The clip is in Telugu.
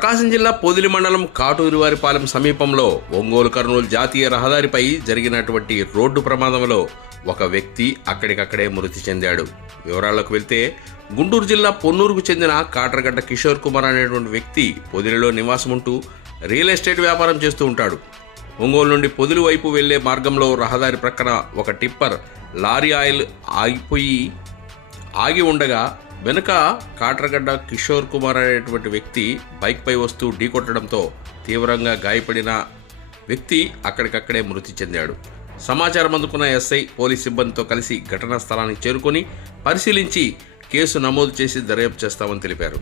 ప్రకాశం జిల్లా పొదిలి మండలం కాటూరివారిపాలెం సమీపంలో ఒంగోలు కర్నూలు జాతీయ రహదారిపై జరిగినటువంటి రోడ్డు ప్రమాదంలో ఒక వ్యక్తి అక్కడికక్కడే మృతి చెందాడు. వివరాల్లోకి వెళ్తే గుంటూరు జిల్లా పొన్నూరుకు చెందిన కాట్రగడ్డ కిషోర్ కుమార్ అనేటువంటి వ్యక్తి పొదిలిలో నివాసం ఉంటూ రియల్ ఎస్టేట్ వ్యాపారం చేస్తూ ఉంటాడు. ఒంగోలు నుండి పొదిలి వైపు వెళ్లే మార్గంలో రహదారి ప్రక్కన ఒక టిప్పర్ లారీ ఆయిల్ ఆగి ఉండగా వెనుక కాట్రగడ్డ కిషోర్ కుమార్ అనేటువంటి వ్యక్తి బైక్పై వస్తూ ఢీకొట్టడంతో తీవ్రంగా గాయపడిన వ్యక్తి అక్కడికక్కడే మృతి చెందాడు. సమాచారం అందుకున్న ఎస్ఐ పోలీస్ సిబ్బందితో కలిసి ఘటనా స్థలానికి చేరుకొని పరిశీలించి కేసు నమోదు చేసి దర్యాప్తు చేస్తామని తెలిపారు.